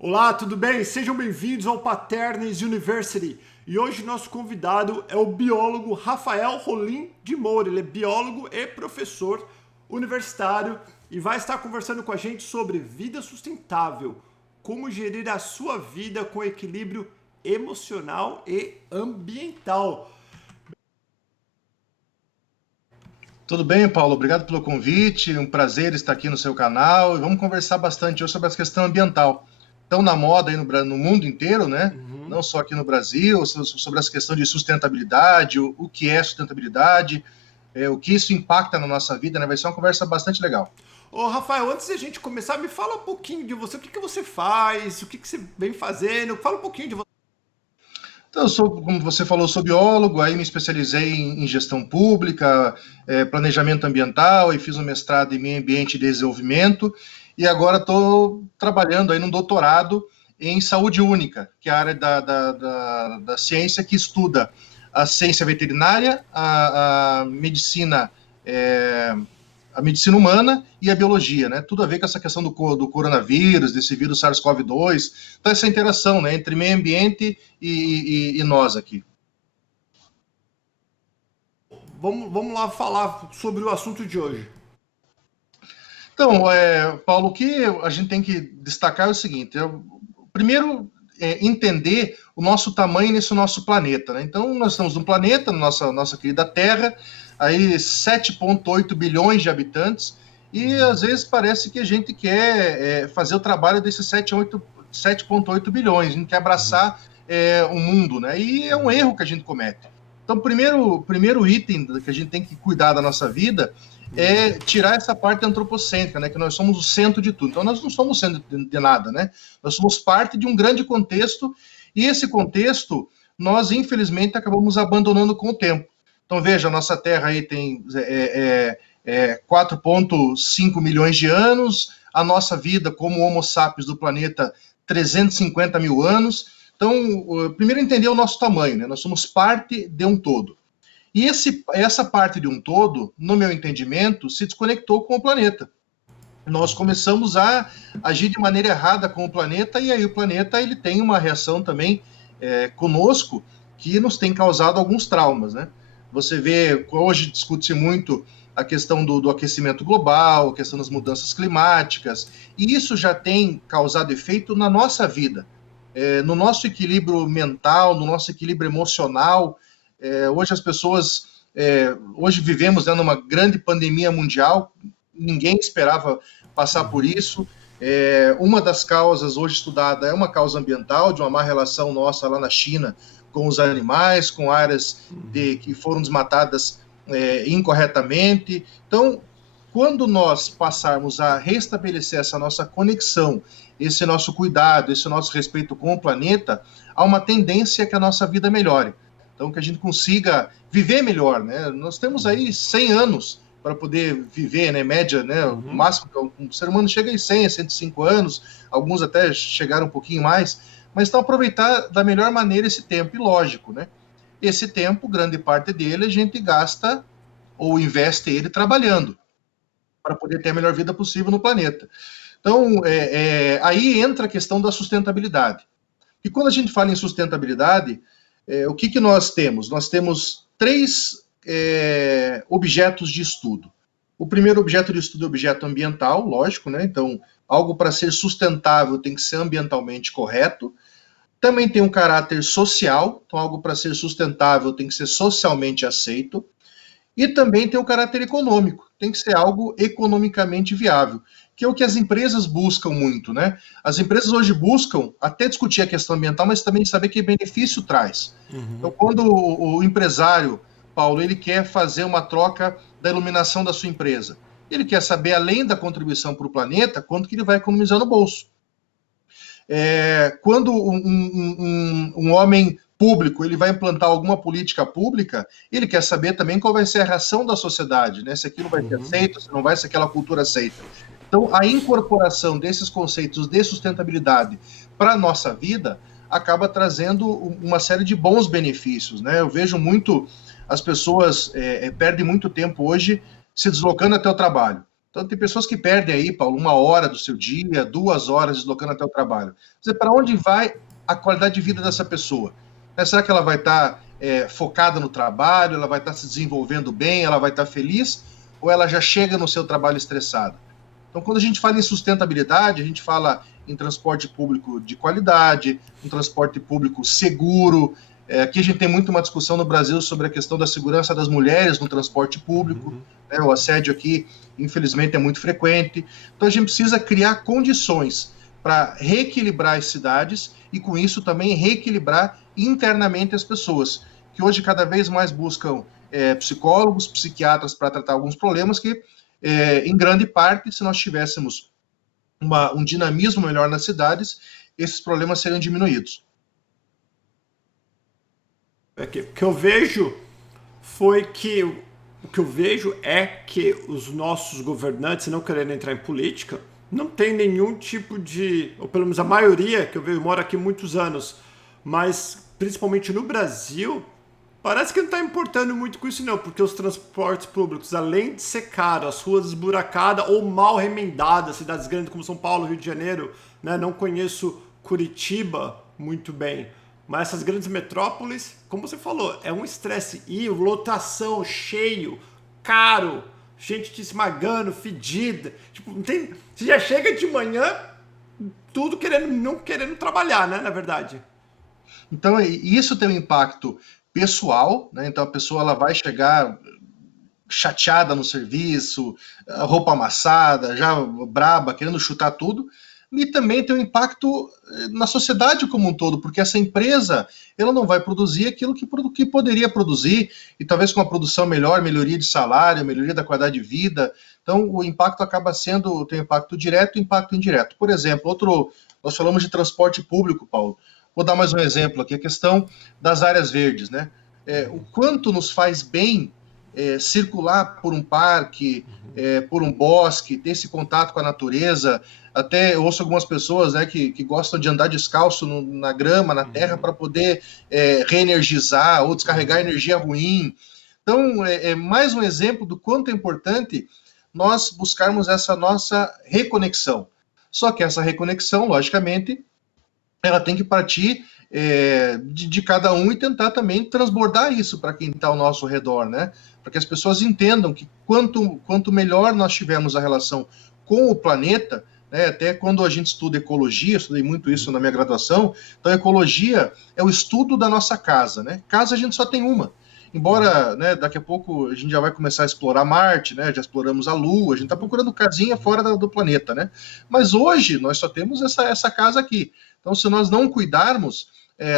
Olá, tudo bem? Sejam bem-vindos ao Paternes University. E hoje nosso convidado é o biólogo Rafael Rolim de Moura. Ele é biólogo e professor universitário e vai estar conversando com a gente sobre vida sustentável, como gerir a sua vida com equilíbrio emocional e ambiental. Tudo bem, Paulo? Obrigado pelo convite. Um prazer estar aqui no seu canal e vamos conversar bastante hoje sobre a questão ambiental. Tão na moda aí no mundo inteiro, né? Não só aqui no Brasil, sobre essa questão de sustentabilidade, o que é sustentabilidade, o que isso impacta na nossa vida, né? Vai ser uma conversa bastante legal. Ô, Rafael, antes de a gente começar, me fala um pouquinho de você, o que que você faz, o que que você vem fazendo, fala um pouquinho de você. Então, como você falou, sou biólogo, aí me especializei em gestão pública, planejamento ambiental, e fiz um mestrado em meio ambiente e desenvolvimento, e agora estou trabalhando aí num doutorado em saúde única, que é a área da ciência que estuda a ciência veterinária, é, a medicina humana e a biologia, né? Tudo a ver com essa questão do coronavírus, desse vírus SARS-CoV-2, então essa interação, né, entre meio ambiente e nós aqui. Vamos lá falar sobre o assunto de hoje. Então, Paulo, o que a gente tem que destacar é o seguinte: primeiro, entender o nosso tamanho nesse nosso planeta, né? Então, nós estamos num planeta, nossa querida Terra, aí 7,8 bilhões de habitantes, e às vezes parece que a gente quer fazer o trabalho desses 7,8 bilhões, a gente quer abraçar o mundo, né? E é um erro que a gente comete. Então, o primeiro item que a gente tem que cuidar da nossa vida é tirar essa parte antropocêntrica, né? Que nós somos o centro de tudo. Então, nós não somos o centro de nada, né? Nós somos parte de um grande contexto, e esse contexto nós, infelizmente, acabamos abandonando com o tempo. Então, veja, a nossa Terra aí tem 4,5 milhões de anos, a nossa vida como Homo sapiens do planeta, 350 mil anos. Então, primeiro entender o nosso tamanho, né? Nós somos parte de um todo. E essa parte de um todo, no meu entendimento, se desconectou com o planeta. Nós começamos a agir de maneira errada com o planeta, e aí o planeta ele tem uma reação também conosco que nos tem causado alguns traumas, né? Você vê, hoje discute-se muito a questão do aquecimento global, a questão das mudanças climáticas, e isso já tem causado efeito na nossa vida, no nosso equilíbrio mental, no nosso equilíbrio emocional. Hoje as pessoas, hoje vivemos, né, numa grande pandemia mundial, ninguém esperava passar por isso. Uma das causas hoje estudada é uma causa ambiental, de uma má relação nossa lá na China com os animais, com áreas que foram desmatadas incorretamente. Então, quando nós passarmos a restabelecer essa nossa conexão, esse nosso cuidado, esse nosso respeito com o planeta, há uma tendência que a nossa vida melhore. Então, que a gente consiga viver melhor, né? Nós temos aí 100 anos para poder viver, né, média, né, o máximo que um ser humano chega em 100, 105 anos, alguns até chegaram um pouquinho mais, mas então aproveitar da melhor maneira esse tempo, e lógico, né, esse tempo, grande parte dele, a gente gasta ou investe ele trabalhando, para poder ter a melhor vida possível no planeta. Então, aí entra a questão da sustentabilidade. E quando a gente fala em sustentabilidade, o que nós temos? Nós temos três objetos de estudo. O primeiro objeto de estudo é o objeto ambiental, lógico, né? Então, algo para ser sustentável tem que ser ambientalmente correto. Também tem um caráter social, então algo para ser sustentável tem que ser socialmente aceito. E também tem o caráter econômico, tem que ser algo economicamente viável, que é o que as empresas buscam muito, né? As empresas hoje buscam até discutir a questão ambiental, mas também saber que benefício traz. Então, quando o empresário, Paulo, ele quer fazer uma troca da iluminação da sua empresa, ele quer saber, além da contribuição para o planeta, quanto que ele vai economizar no bolso. Quando um homem público ele vai implantar alguma política pública, ele quer saber também qual vai ser a reação da sociedade, né? Se aquilo vai ser aceito, se não vai, se aquela cultura aceita. Então, a incorporação desses conceitos de sustentabilidade para a nossa vida acaba trazendo uma série de bons benefícios, né? Eu vejo muito, as pessoas perdem muito tempo hoje se deslocando até o trabalho. Então, tem pessoas que perdem aí, Paulo, 1 hora do seu dia, 2 horas deslocando até o trabalho. Quer dizer, para onde vai a qualidade de vida dessa pessoa? Será que ela vai estar focada no trabalho, ela vai estar se desenvolvendo bem, ela vai estar feliz, ou ela já chega no seu trabalho estressada? Então, quando a gente fala em sustentabilidade, a gente fala em transporte público de qualidade, um transporte público seguro. Aqui a gente tem muito uma discussão no Brasil sobre a questão da segurança das mulheres no transporte público. Né? O assédio aqui, infelizmente, é muito frequente. Então, a gente precisa criar condições para reequilibrar as cidades e, com isso, também reequilibrar internamente as pessoas, que hoje cada vez mais buscam psicólogos, psiquiatras para tratar alguns problemas que, em grande parte, se nós tivéssemos um dinamismo melhor nas cidades, esses problemas seriam diminuídos. O que eu vejo o que eu vejo é que os nossos governantes, não querendo entrar em política, não tem nenhum tipo de, ou pelo menos a maioria, que eu vejo, moro aqui muitos anos, mas principalmente no Brasil, parece que não está importando muito com isso não, porque os transportes públicos, além de ser caro, as ruas esburacadas ou mal remendadas, cidades grandes como São Paulo, Rio de Janeiro, né? Não conheço Curitiba muito bem, mas essas grandes metrópoles, como você falou, é um estresse. E lotação, cheio, caro, gente te esmagando, fedida. Tipo, não tem, você já chega de manhã, tudo não querendo trabalhar, né, na verdade. Então, isso tem um impacto pessoal, né? Então, a pessoa ela vai chegar chateada no serviço, roupa amassada, já braba, querendo chutar tudo. E também tem um impacto na sociedade como um todo, porque essa empresa ela não vai produzir aquilo que poderia produzir, e talvez com uma produção melhor, melhoria de salário, melhoria da qualidade de vida. Então, o impacto acaba sendo, tem impacto direto e impacto indireto. Por exemplo, nós falamos de transporte público, Paulo. Vou dar mais um exemplo aqui, a questão das áreas verdes, né? O quanto nos faz bem circular por um parque, por um bosque, ter esse contato com a natureza. Até eu ouço algumas pessoas, né, que gostam de andar descalço na grama, na terra, para poder reenergizar ou descarregar energia ruim. Então, é mais um exemplo do quanto é importante nós buscarmos essa nossa reconexão. Só que essa reconexão, logicamente, ela tem que partir de cada um e tentar também transbordar isso para quem está ao nosso redor, né? Para que as pessoas entendam que quanto melhor nós tivermos a relação com o planeta, né? Até quando a gente estuda ecologia, eu estudei muito isso na minha graduação, então ecologia é o estudo da nossa casa, né? Casa a gente só tem uma. Embora, né, daqui a pouco a gente já vai começar a explorar Marte, né? Já exploramos a Lua, a gente está procurando casinha fora do planeta, né? Mas hoje nós só temos essa casa aqui. Então, se nós não cuidarmos,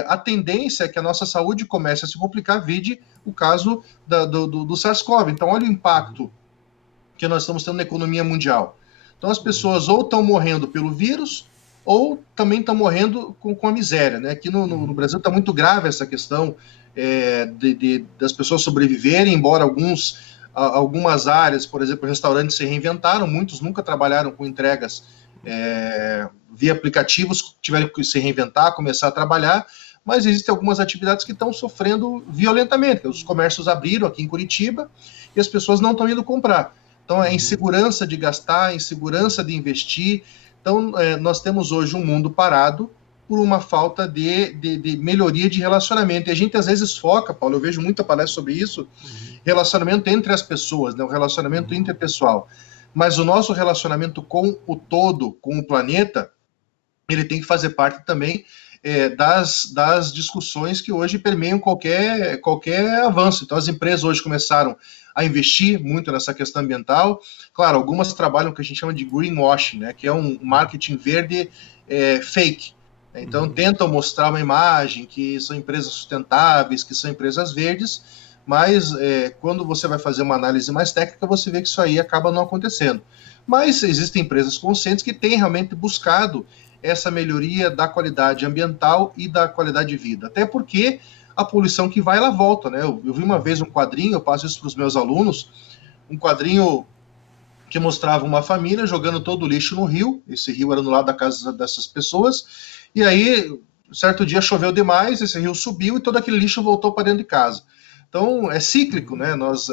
a tendência é que a nossa saúde comece a se complicar, vide o caso do SARS-CoV. Então, olha o impacto que nós estamos tendo na economia mundial. Então, as pessoas ou estão morrendo pelo vírus, ou também estão morrendo com a miséria, né? Aqui no Brasil está muito grave essa questão das pessoas sobreviverem, embora algumas áreas, por exemplo, restaurantes se reinventaram, muitos nunca trabalharam com entregas via aplicativos, tiveram que se reinventar, começar a trabalhar, mas existem algumas atividades que estão sofrendo violentamente. Os comércios abriram aqui em Curitiba e as pessoas não estão indo comprar. Então, é insegurança de gastar, insegurança de investir. Então, nós temos hoje um mundo parado por uma falta de melhoria de relacionamento. E a gente, às vezes, foca, Paulo, eu vejo muita palestra sobre isso, relacionamento entre as pessoas, né, o relacionamento interpessoal. Mas o nosso relacionamento com o todo, com o planeta, ele tem que fazer parte também das discussões que hoje permeiam qualquer avanço. Então, as empresas hoje começaram a investir muito nessa questão ambiental. Claro, algumas trabalham o que a gente chama de greenwashing, né, que é um marketing verde fake. Então, tentam mostrar uma imagem que são empresas sustentáveis, que são empresas verdes, mas quando você vai fazer uma análise mais técnica, você vê que isso aí acaba não acontecendo. Mas existem empresas conscientes que têm realmente buscado essa melhoria da qualidade ambiental e da qualidade de vida. Até porque a poluição que vai, ela volta, né? Eu vi uma vez um quadrinho, eu passo isso para os meus alunos, um quadrinho que mostrava uma família jogando todo o lixo no rio, esse rio era no lado da casa dessas pessoas, e aí, certo dia choveu demais, esse rio subiu e todo aquele lixo voltou para dentro de casa. Então, é cíclico, né? Nós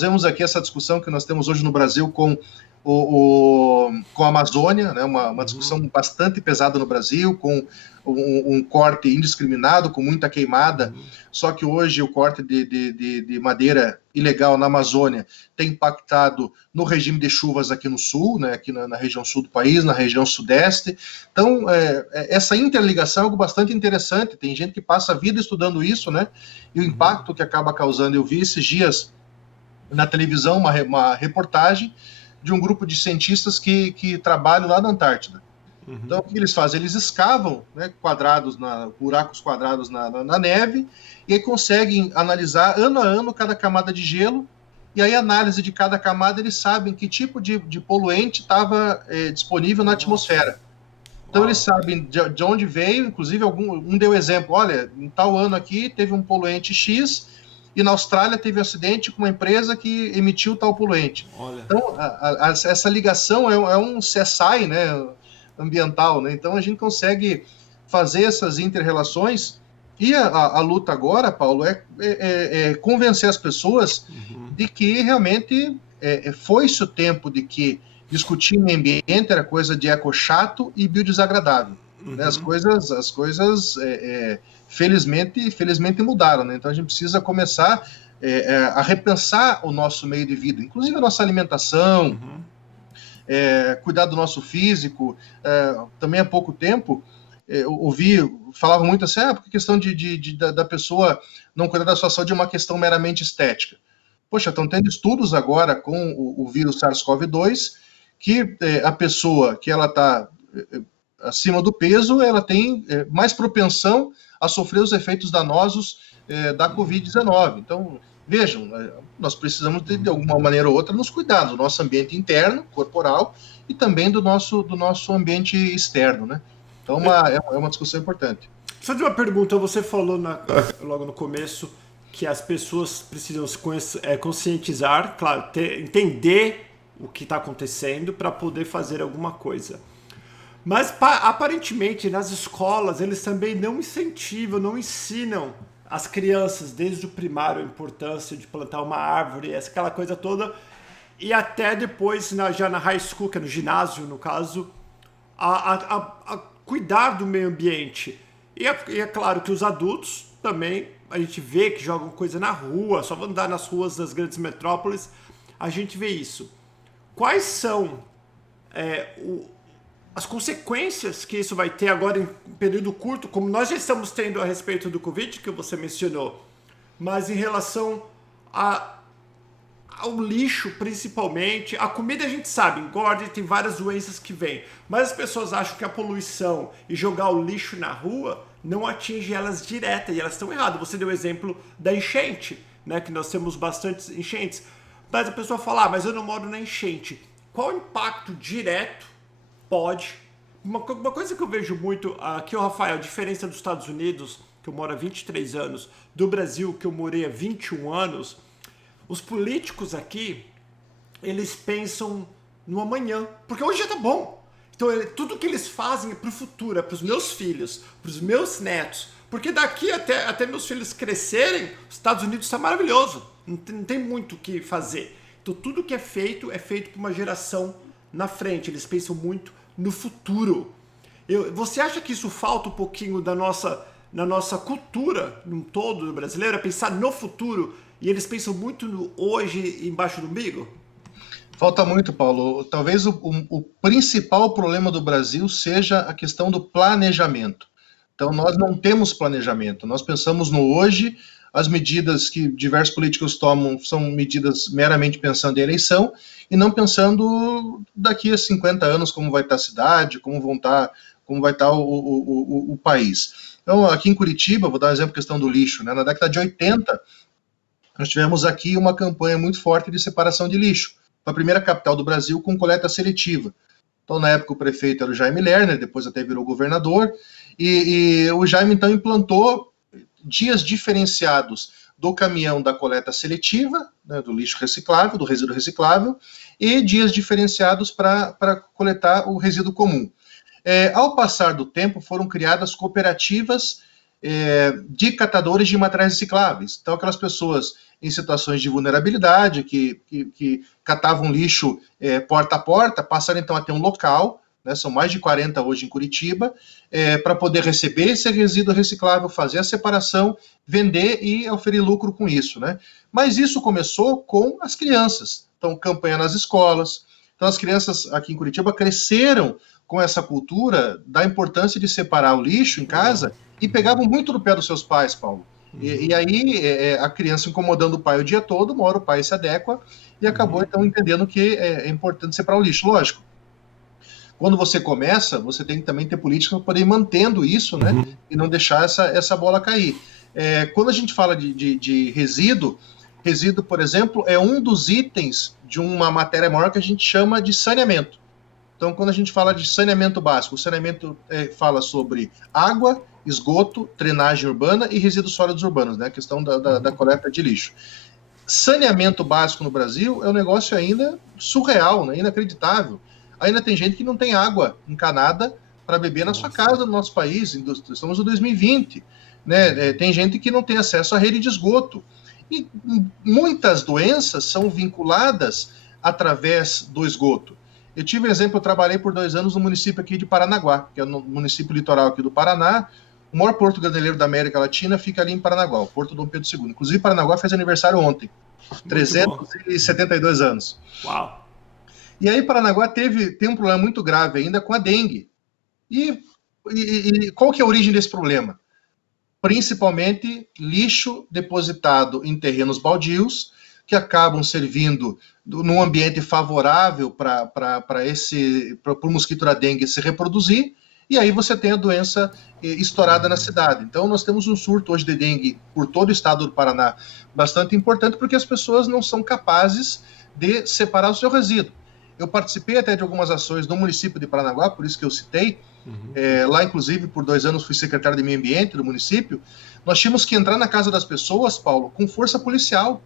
vemos aqui essa discussão que nós temos hoje no Brasil com com a Amazônia, né, uma discussão bastante pesada no Brasil, com um corte indiscriminado, com muita queimada, só que hoje o corte de madeira ilegal na Amazônia tem impactado no regime de chuvas aqui no sul, né, aqui na região sul do país, na região sudeste. Então, essa interligação é algo bastante interessante, tem gente que passa a vida estudando isso, né, e o impacto que acaba causando. Eu vi esses dias na televisão uma reportagem de um grupo de cientistas que trabalham lá na Antártida. Então, o que eles fazem? Eles escavam, né, buracos quadrados na neve, e aí conseguem analisar ano a ano cada camada de gelo, e aí a análise de cada camada eles sabem que tipo de poluente estava disponível na atmosfera. Então, eles sabem de onde veio, inclusive um deu exemplo, olha, em tal ano aqui teve um poluente X, e na Austrália teve um acidente com uma empresa que emitiu tal poluente. Olha. Então, essa ligação é um CSI, né, ambiental, né? Então, a gente consegue fazer essas inter-relações, e a luta agora, Paulo, é convencer as pessoas de que realmente foi-se o tempo de que discutir meio ambiente era coisa de eco chato e biodesagradável. Né? As coisas felizmente mudaram, né? Então a gente precisa começar a repensar o nosso meio de vida, inclusive a nossa alimentação, cuidar do nosso físico. Também há pouco tempo falava muito assim, porque a questão da pessoa não cuidar da sua saúde é uma questão meramente estética. Poxa, estão tendo estudos agora com o vírus SARS-CoV-2 que a pessoa que ela está acima do peso, ela tem mais propensão a sofrer os efeitos danosos da Covid-19. Então, vejam, nós precisamos de alguma maneira ou outra nos cuidar do nosso ambiente interno, corporal, e também do nosso ambiente externo, né? Então, é uma discussão importante. Só de uma pergunta, você falou logo no começo que as pessoas precisam se conscientizar, claro, entender o que está acontecendo para poder fazer alguma coisa. Mas aparentemente nas escolas eles também não incentivam, não ensinam as crianças desde o primário a importância de plantar uma árvore, aquela coisa toda, e até depois já na high school, que é no ginásio no caso, a cuidar do meio ambiente. E é claro que os adultos também, a gente vê que jogam coisa na rua, só vão andar nas ruas das grandes metrópoles, a gente vê isso. Quais são as consequências que isso vai ter agora em um período curto, como nós já estamos tendo a respeito do Covid, que você mencionou, mas em relação ao lixo, principalmente. A comida a gente sabe, engorda e tem várias doenças que vêm, mas as pessoas acham que a poluição e jogar o lixo na rua não atinge elas direta, e elas estão erradas. Você deu o exemplo da enchente, né, que nós temos bastantes enchentes, mas a pessoa fala, mas eu não moro na enchente. Qual o impacto direto pode... Uma coisa que eu vejo muito aqui, Rafael, a diferença dos Estados Unidos, que eu moro há 23 anos, do Brasil, que eu morei há 21 anos, os políticos aqui, eles pensam no amanhã, porque hoje já tá bom. Então, tudo que eles fazem é pro futuro, é pros meus filhos, pros meus netos, porque daqui até meus filhos crescerem, os Estados Unidos está maravilhoso, não tem muito o que fazer. Então, tudo que é feito por uma geração na frente, eles pensam muito no futuro. Você acha que isso falta um pouquinho na nossa cultura, num todo, do brasileiro, é pensar no futuro, e eles pensam muito no hoje embaixo do umbigo? Falta muito, Paulo. Talvez o principal problema do Brasil seja a questão do planejamento. Então, nós não temos planejamento, nós pensamos no hoje. As medidas que diversos políticos tomam são medidas meramente pensando em eleição e não pensando daqui a 50 anos como vai estar a cidade, como vai estar o país. Então, aqui em Curitiba, vou dar um exemplo, questão do lixo, né? Na década de 80, nós tivemos aqui uma campanha muito forte de separação de lixo. Foi a primeira capital do Brasil com coleta seletiva. Então, na época, o prefeito era o Jaime Lerner, depois até virou governador, e o Jaime, então, implantou dias diferenciados do caminhão da coleta seletiva, né, do lixo reciclável, do resíduo reciclável, e dias diferenciados para coletar o resíduo comum. Ao passar do tempo, foram criadas cooperativas de catadores de materiais recicláveis. Então, aquelas pessoas em situações de vulnerabilidade, que catavam lixo porta a porta, passaram então a ter um local, né, são mais de 40 hoje em Curitiba, para poder receber esse resíduo reciclável, fazer a separação, vender e oferir lucro com isso, né? Mas isso começou com as crianças. Então, campanha nas escolas. Então, as crianças aqui em Curitiba cresceram com essa cultura da importância de separar o lixo em casa e pegavam muito no pé dos seus pais, Paulo. E aí, a criança incomodando o pai o dia todo, uma hora o pai se adequa e acabou, então, entendendo que é importante separar o lixo. Lógico, quando você começa, você tem que também ter política para poder ir mantendo isso, né? E não deixar essa bola cair. Quando a gente fala de resíduo, por exemplo, é um dos itens de uma matéria maior que a gente chama de saneamento. Então, quando a gente fala de saneamento básico, o saneamento fala sobre água, esgoto, drenagem urbana e resíduos sólidos urbanos, né? A questão da coleta de lixo. Saneamento básico no Brasil é um negócio ainda surreal, né? Inacreditável. Ainda tem gente que não tem água encanada para beber na sua casa, no nosso país. Estamos em 2020. Né? Tem gente que não tem acesso à rede de esgoto. E muitas doenças são vinculadas através do esgoto. Eu tive um exemplo, eu trabalhei por 2 anos no município aqui de Paranaguá, que é no município litoral aqui do Paraná. O maior porto ganeleiro da América Latina fica ali em Paranaguá, o Porto Dom Pedro II. Inclusive, Paranaguá fez aniversário ontem, 372 anos. Uau! E aí, Paranaguá tem um problema muito grave ainda com a dengue. E qual que é a origem desse problema? Principalmente lixo depositado em terrenos baldios, que acabam servindo num ambiente favorável para o mosquito da dengue se reproduzir, e aí você tem a doença estourada na cidade. Então, nós temos um surto hoje de dengue por todo o estado do Paraná, bastante importante, porque as pessoas não são capazes de separar o seu resíduo. Eu participei até de algumas ações no município de Paranaguá, por isso que eu citei. Lá, inclusive, por 2 anos fui secretário de Meio Ambiente do município. Nós tínhamos que entrar na casa das pessoas, Paulo, com força policial,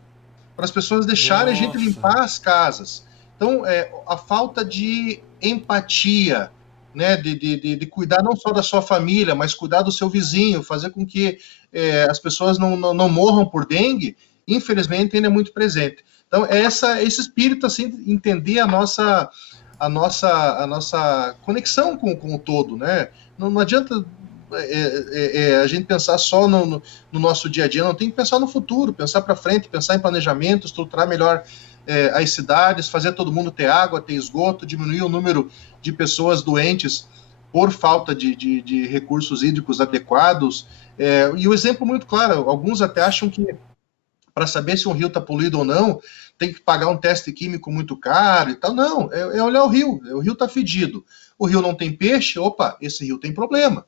para as pessoas deixarem a gente limpar as casas. Então, a falta de empatia, né, de cuidar não só da sua família, mas cuidar do seu vizinho, fazer com que as pessoas não morram por dengue, infelizmente ainda é muito presente. Então, esse espírito, assim, entender a nossa conexão com o todo, né? Não adianta a gente pensar só no nosso dia a dia, não tem que pensar no futuro, pensar para frente, pensar em planejamento, estruturar melhor as cidades, fazer todo mundo ter água, ter esgoto, diminuir o número de pessoas doentes por falta de recursos hídricos adequados. E o exemplo muito claro, alguns até acham que para saber se um rio está poluído ou não, tem que pagar um teste químico muito caro e tal. Não, é olhar o rio está fedido. O rio não tem peixe, opa, esse rio tem problema.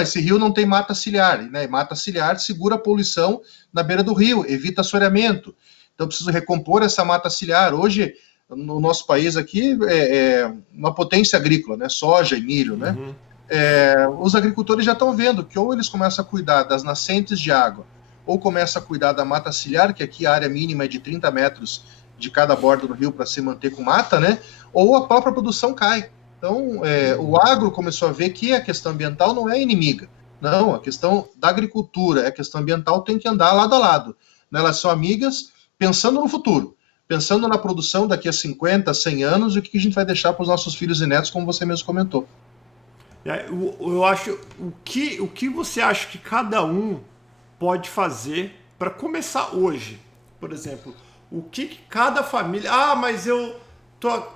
Esse rio não tem mata ciliar, né? Mata ciliar segura a poluição na beira do rio, evita assoreamento. Então, preciso recompor essa mata ciliar. Hoje, no nosso país aqui, é uma potência agrícola, né? Soja e milho, né? Os agricultores já estão vendo que ou eles começam a cuidar das nascentes de água, ou começam a cuidar da mata ciliar, que aqui a área mínima é de 30 metros de cada borda do rio para se manter com mata, né? Ou a própria produção cai. Então, o agro começou a ver que a questão ambiental não é inimiga. Não, a questão da agricultura, a questão ambiental tem que andar lado a lado. Né? Elas são amigas pensando no futuro, pensando na produção daqui a 50, 100 anos e o que a gente vai deixar para os nossos filhos e netos, como você mesmo comentou. Eu acho, o que você acha que cada um pode fazer para começar hoje? Por exemplo, o que cada família... mas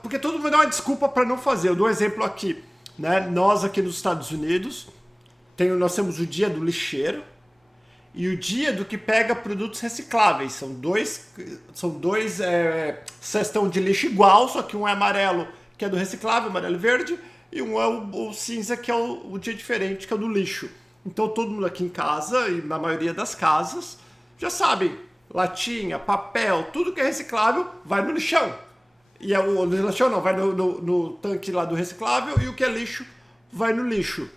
porque todo mundo vai dar uma desculpa para não fazer. Eu dou um exemplo aqui. Né? Nós aqui nos Estados Unidos, nós temos o dia do lixeiro e o dia do que pega produtos recicláveis. São dois cestão de lixo igual, só que um é amarelo, que é do reciclável, amarelo e verde, e um é o cinza, que é o dia diferente, que é o do lixo. Então todo mundo aqui em casa, e na maioria das casas, já sabem, latinha, papel, tudo que é reciclável vai no lixão. E o lixão não, vai no tanque lá do reciclável, e o que é lixo vai no lixo.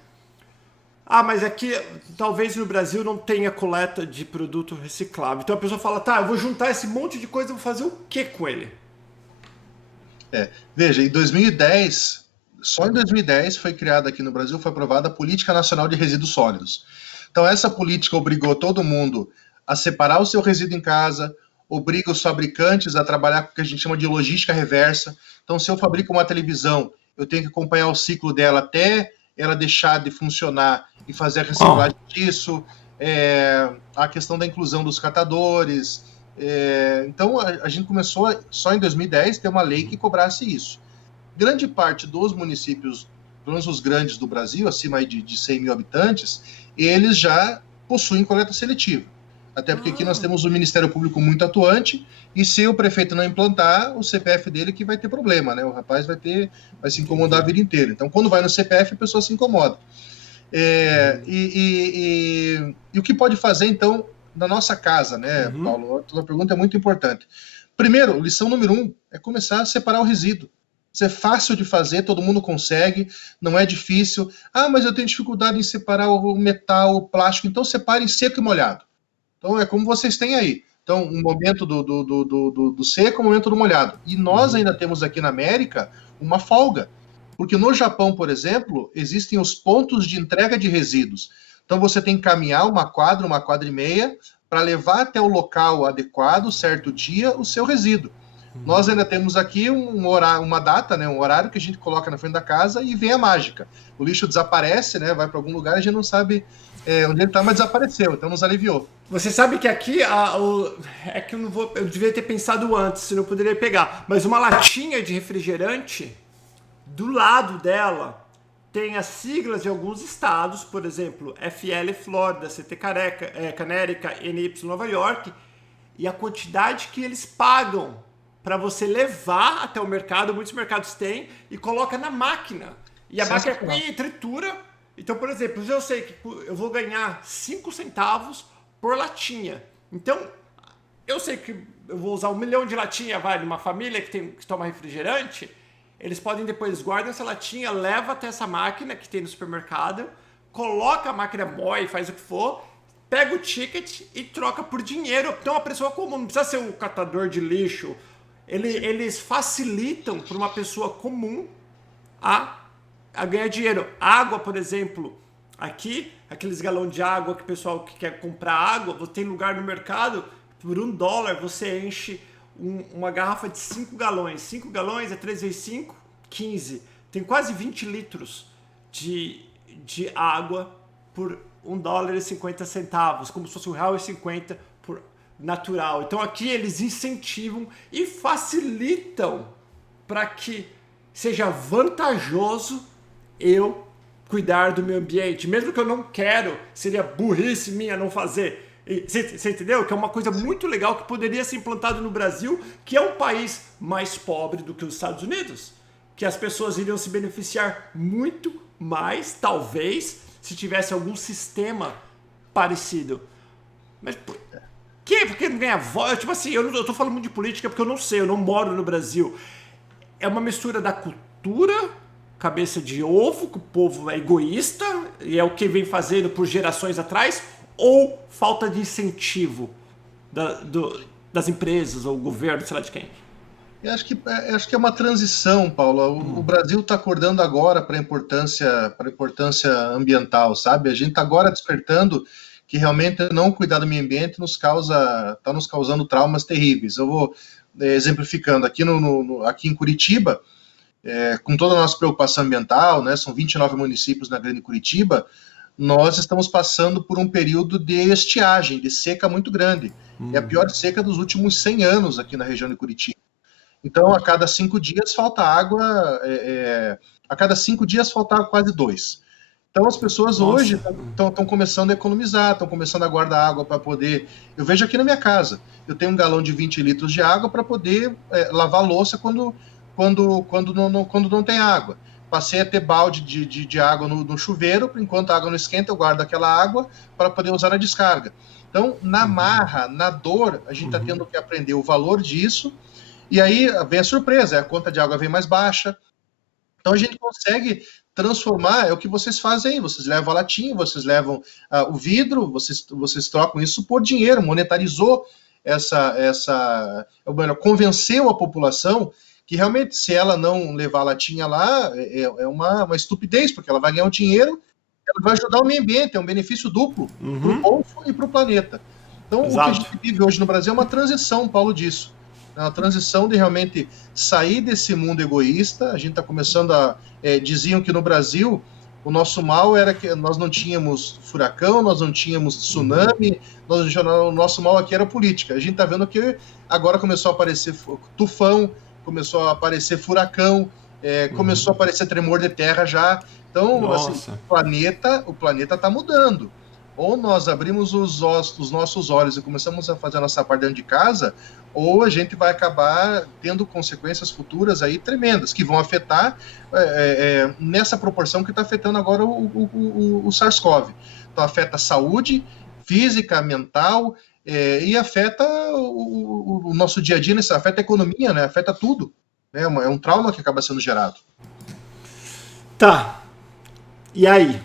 Mas aqui, talvez no Brasil não tenha coleta de produto reciclável. Então a pessoa fala, eu vou juntar esse monte de coisa, eu vou fazer o que com ele? Veja, em 2010, só em 2010 foi criada aqui no Brasil, foi aprovada a Política Nacional de Resíduos Sólidos. Então essa política obrigou todo mundo a separar o seu resíduo em casa, obriga os fabricantes a trabalhar com o que a gente chama de logística reversa. Então, se eu fabrico uma televisão, eu tenho que acompanhar o ciclo dela até ela deixar de funcionar e fazer a reciclagem disso, a questão da inclusão dos catadores. Então, a gente começou só em 2010 ter uma lei que cobrasse isso. Grande parte dos municípios, pelo menos os grandes do Brasil, acima de 100 mil habitantes, eles já possuem coleta seletiva. Até porque aqui nós temos um Ministério Público muito atuante, e se o prefeito não implantar, o CPF dele que vai ter problema, né? O rapaz vai se incomodar a vida inteira. Então, quando vai no CPF, a pessoa se incomoda. E o que pode fazer, então, na nossa casa, né, Paulo? A tua pergunta é muito importante. Primeiro, lição número 1 é começar a separar o resíduo. Isso é fácil de fazer, todo mundo consegue, não é difícil. Ah, mas eu tenho dificuldade em separar o metal, o plástico. Então, separe em seco e molhado. Então, é como vocês têm aí. Então, um momento do seco, um momento do molhado. E nós ainda temos aqui na América uma folga. Porque no Japão, por exemplo, existem os pontos de entrega de resíduos. Então, você tem que caminhar uma quadra e meia, para levar até o local adequado, certo dia, o seu resíduo. Nós ainda temos aqui uma data, né, um horário que a gente coloca na frente da casa e vem a mágica. O lixo desaparece, né, vai para algum lugar e a gente não sabe onde ele está, mas desapareceu, então nos aliviou. Você sabe que aqui, é que eu devia ter pensado antes, senão eu poderia pegar, mas uma latinha de refrigerante, do lado dela, tem as siglas de alguns estados, por exemplo, FL Flórida, CT Canérica, NY Nova York, e a quantidade que eles pagam para você levar até o mercado, muitos mercados têm, e coloca na máquina. E a máquina tritura. Então, por exemplo, eu sei que eu vou ganhar 5 centavos por latinha. Então, eu sei que eu vou usar 1 milhão de latinha, numa família que toma refrigerante, eles podem depois guardar essa latinha, leva até essa máquina que tem no supermercado, coloca a máquina, moe, faz o que for, pega o ticket e troca por dinheiro. Então, uma pessoa comum, não precisa ser um catador de lixo. Eles facilitam para uma pessoa comum a ganhar dinheiro. Água, por exemplo, aqui, aqueles galões de água que o pessoal que quer comprar água, você tem lugar no mercado, por $1 você enche uma garrafa de 5 galões. 5 galões é 3 vezes 5, 15. Tem quase 20 litros de água por $1,50, como se fosse R$1,50 por natural. Então aqui eles incentivam e facilitam para que seja vantajoso eu cuidar do meio ambiente. Mesmo que eu não quero, seria burrice minha não fazer. Você entendeu? Que é uma coisa muito legal que poderia ser implantado no Brasil, que é um país mais pobre do que os Estados Unidos, que as pessoas iriam se beneficiar muito mais, talvez, se tivesse algum sistema parecido. Mas porque não ganha voz? Tipo assim, eu tô falando muito de política porque eu não sei, eu não moro no Brasil. É uma mistura da cultura, cabeça de ovo, que o povo é egoísta e é o que vem fazendo por gerações atrás, ou falta de incentivo das empresas ou governo, sei lá de quem? Eu acho que é uma transição, Paulo. O Brasil está acordando agora para a importância ambiental, sabe? A gente está agora despertando que realmente não cuidar do meio ambiente está nos causando traumas terríveis. Eu vou exemplificando aqui aqui em Curitiba, com toda a nossa preocupação ambiental, né? São 29 municípios na Grande Curitiba. Nós estamos passando por um período de estiagem, de seca muito grande. É a pior seca dos últimos 100 anos aqui na região de Curitiba. Então, a cada 5 dias falta água, a cada 5 dias falta quase 2. Então, as pessoas hoje estão começando a economizar, estão começando a guardar água para poder... Eu vejo aqui na minha casa, eu tenho um galão de 20 litros de água para poder lavar louça quando não tem água. Passei a ter balde de água no chuveiro, enquanto a água não esquenta, eu guardo aquela água para poder usar na descarga. Então, na marra, na dor, a gente está tendo que aprender o valor disso, e aí vem a surpresa, a conta de água vem mais baixa. Então, a gente consegue transformar, é o que vocês fazem aí, vocês levam a latinha, vocês levam o vidro, vocês trocam isso por dinheiro, monetarizou ou melhor, convenceu a população que realmente, se ela não levar a latinha lá, é uma estupidez, porque ela vai ganhar um dinheiro, ela vai ajudar o meio ambiente, é um benefício duplo para o bolso e para o planeta. Então, o que a Exato. gente vive hoje no Brasil é uma transição, Paulo, disso. É uma transição de realmente sair desse mundo egoísta. A gente está começando a... diziam que no Brasil o nosso mal era que nós não tínhamos furacão, nós não tínhamos tsunami, o nosso mal aqui era política. A gente está vendo que agora começou a aparecer tufão, começou a aparecer furacão, começou a aparecer tremor de terra já. Então, assim, o planeta está mudando. Ou nós abrimos os nossos olhos e começamos a fazer a nossa parte dentro de casa, ou a gente vai acabar tendo consequências futuras aí tremendas, que vão afetar nessa proporção que está afetando agora o SARS-CoV. Então, afeta a saúde física, mental, e afeta o nosso dia a dia, afeta a economia, né? Afeta tudo. Né? É um trauma que acaba sendo gerado. Tá. E aí?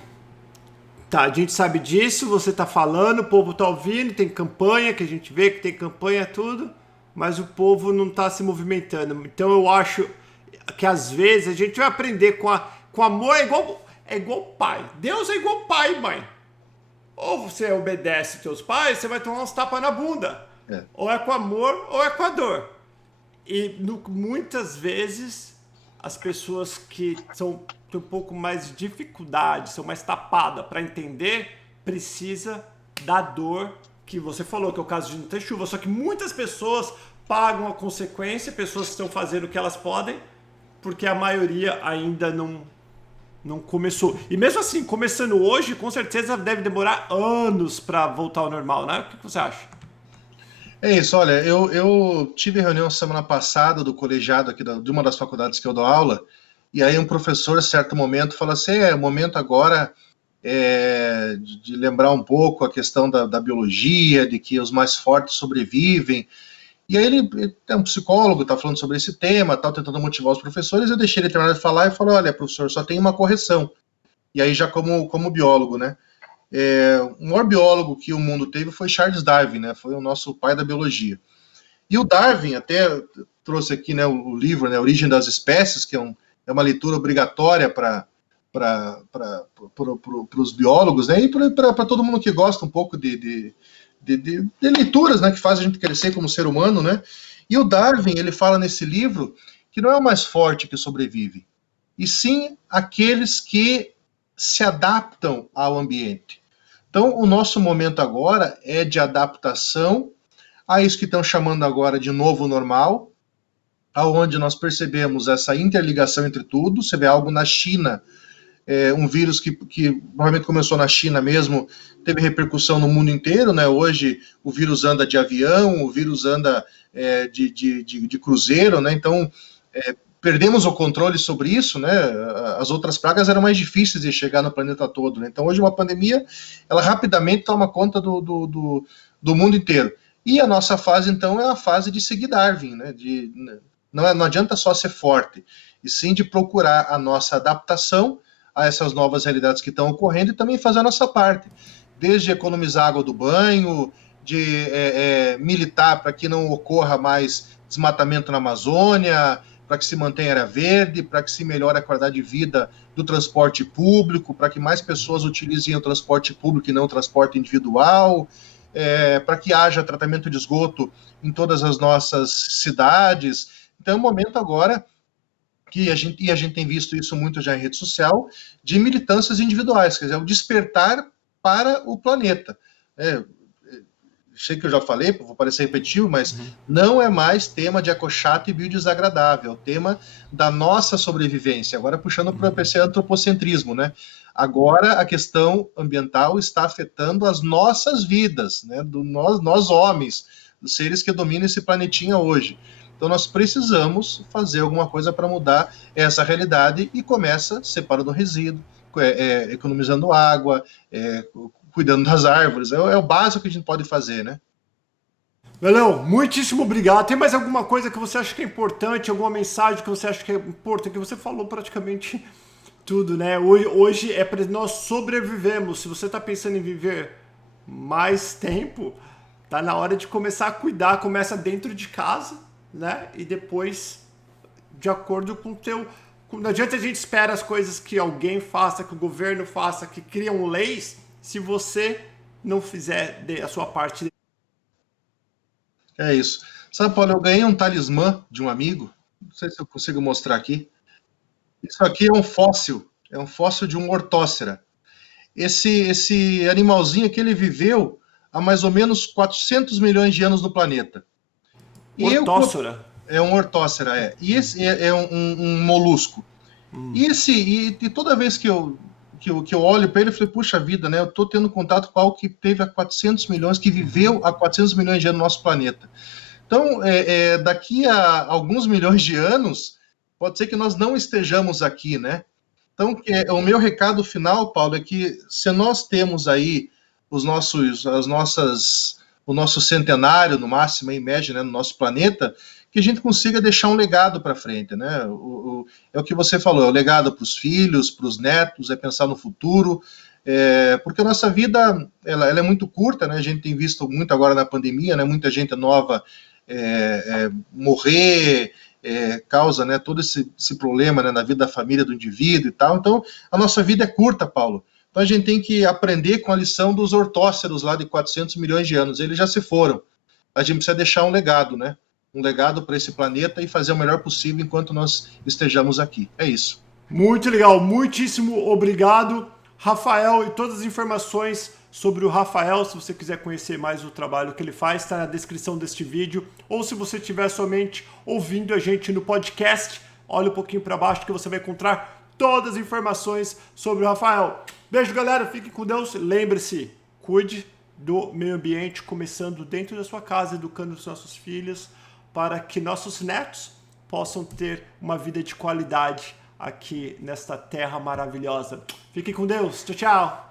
Tá, a gente sabe disso, você tá falando, o povo tá ouvindo, tem campanha, que a gente vê que tem campanha, tudo, mas o povo não tá se movimentando. Então eu acho que às vezes a gente vai aprender com amor, é igual pai. Deus é igual pai e mãe. Ou você obedece teus pais, você vai tomar uns tapas na bunda. Ou é com amor, ou é com a dor. E muitas vezes as pessoas que têm um pouco mais de dificuldade, são mais tapadas para entender, precisa da dor que você falou, que é o caso de não ter chuva. Só que muitas pessoas pagam a consequência, pessoas que estão fazendo o que elas podem, porque a maioria ainda não começou. E mesmo assim, começando hoje, com certeza deve demorar anos para voltar ao normal, né? O que você acha? É isso, olha, eu tive reunião semana passada do colegiado aqui de uma das faculdades que eu dou aula, e aí um professor, em certo momento, fala assim, o momento agora de lembrar um pouco a questão da biologia, de que os mais fortes sobrevivem. E aí ele é um psicólogo, está falando sobre esse tema, tá tentando motivar os professores, eu deixei ele terminar de falar e falei, olha, professor, só tem uma correção. E aí já como biólogo, né? O maior biólogo que o mundo teve foi Charles Darwin, né? Foi o nosso pai da biologia. E o Darwin até trouxe aqui, né, o livro, né, Origem das Espécies, que é uma leitura obrigatória para os biólogos, né, e para todo mundo que gosta um pouco de leituras, né, que faz a gente crescer como ser humano, né? E o Darwin, ele fala nesse livro que não é o mais forte que sobrevive, e sim aqueles que se adaptam ao ambiente. Então, o nosso momento agora é de adaptação a isso que estão chamando agora de novo normal, aonde nós percebemos essa interligação entre tudo. Você vê algo na China, um vírus que provavelmente começou na China mesmo, teve repercussão no mundo inteiro, né? Hoje o vírus anda de avião, o vírus anda de cruzeiro, né? Então, perdemos o controle sobre isso, né? As outras pragas eram mais difíceis de chegar no planeta todo, né? Então, hoje uma pandemia, ela rapidamente toma conta do mundo inteiro. E a nossa fase, então, é a fase de seguir Darwin, né? Não adianta só ser forte, e sim de procurar a nossa adaptação a essas novas realidades que estão ocorrendo e também fazer a nossa parte, desde economizar água do banho, de militar para que não ocorra mais desmatamento na Amazônia, para que se mantenha área verde, para que se melhore a qualidade de vida do transporte público, para que mais pessoas utilizem o transporte público e não o transporte individual, para que haja tratamento de esgoto em todas as nossas cidades. Então é um momento agora que a gente tem visto isso muito já em rede social, de militâncias individuais, quer dizer, o despertar para o planeta. Sei que eu já falei, vou parecer repetitivo, mas não é mais tema de ecochato e biodesagradável, é o tema da nossa sobrevivência. Agora puxando para esse antropocentrismo, né? Agora a questão ambiental está afetando as nossas vidas, né? Nós homens, os seres que dominam esse planetinha hoje. Então nós precisamos fazer alguma coisa para mudar essa realidade e começa separando o resíduo, economizando água, cuidando das árvores. É o básico que a gente pode fazer, né? Belão, muitíssimo obrigado. Tem mais alguma coisa que você acha que é importante? Alguma mensagem que você acha que é importante? Que você falou praticamente tudo, né? Hoje é para nós sobrevivemos. Se você está pensando em viver mais tempo, tá na hora de começar a cuidar. Começa dentro de casa, né? E depois, de acordo com o teu... Não adianta a gente esperar as coisas que alguém faça, que o governo faça, que criam leis, se você não fizer a sua parte. É isso. Sabe, Paulo, eu ganhei um talismã de um amigo. Não sei se eu consigo mostrar aqui. Isso aqui é um fóssil de um ortócera. Esse animalzinho aqui, ele viveu há mais ou menos 400 milhões de anos no planeta. E eu, Ortócera. é um ortócera, é. E esse é um molusco. E toda vez que eu olho para ele, eu falei, puxa vida, né? Eu estou tendo contato com algo que teve há 400 milhões, que viveu há 400 milhões de anos no nosso planeta. Então, daqui a alguns milhões de anos, pode ser que nós não estejamos aqui, né? Então, o meu recado final, Paulo, é que se nós temos aí o nosso centenário, no máximo, em média, né, no nosso planeta, que a gente consiga deixar um legado para frente, né? É o que você falou, é o legado para os filhos, para os netos, é pensar no futuro, porque a nossa vida ela é muito curta, né? A gente tem visto muito agora na pandemia, né? Muita gente nova morrer, causa, né, todo esse problema, né, na vida da família do indivíduo e tal. Então, a nossa vida é curta, Paulo. Então, a gente tem que aprender com a lição dos ortóceros lá de 400 milhões de anos. Eles já se foram. A gente precisa deixar um legado, né? Um legado para esse planeta e fazer o melhor possível enquanto nós estejamos aqui. É isso. Muito legal, muitíssimo obrigado, Rafael, e todas as informações sobre o Rafael, se você quiser conhecer mais o trabalho que ele faz, está na descrição deste vídeo, ou se você estiver somente ouvindo a gente no podcast, olha um pouquinho para baixo que você vai encontrar todas as informações sobre o Rafael. Beijo, galera, fiquem com Deus, lembre-se, cuide do meio ambiente, começando dentro da sua casa, educando os nossos filhos, para que nossos netos possam ter uma vida de qualidade aqui nesta terra maravilhosa. Fiquem com Deus. Tchau, tchau.